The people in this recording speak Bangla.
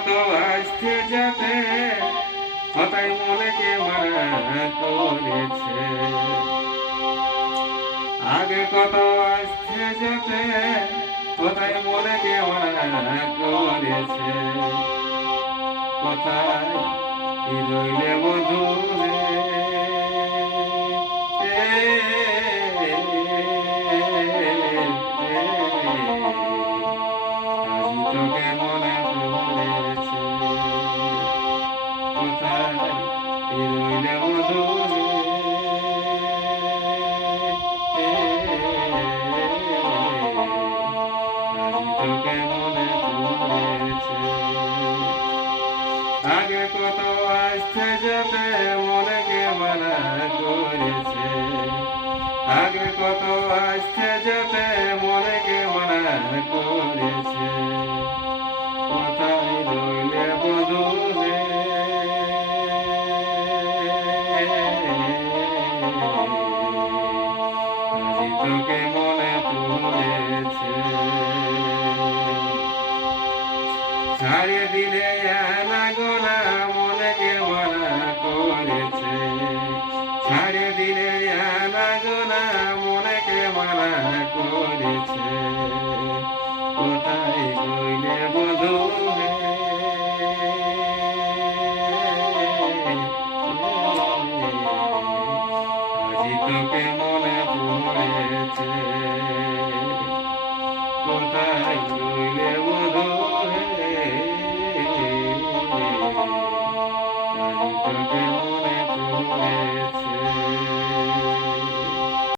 কত আসতে যেতে কথাই মনেকে মারা করেছে। আগে কত আসতে যেতে কথাই মনেকে মারা করেছে। কোথায় কি রইলে বধু তোকে মনে পড়েছে। কোথায় কি রইলে বধু তোকে মনে পড়েছে। আগে কত আসতে যেতে মনেকে মানা করেছে। আগে কত আসতে যেতে মনেকে মানা করেছে। কোথায় রইলে বধু তোকে মনে পড়েছে। ছাড়িয়ে দিলে আনা গোনা মনেকে মানা করেছে। ছাড়িয়ে দিলে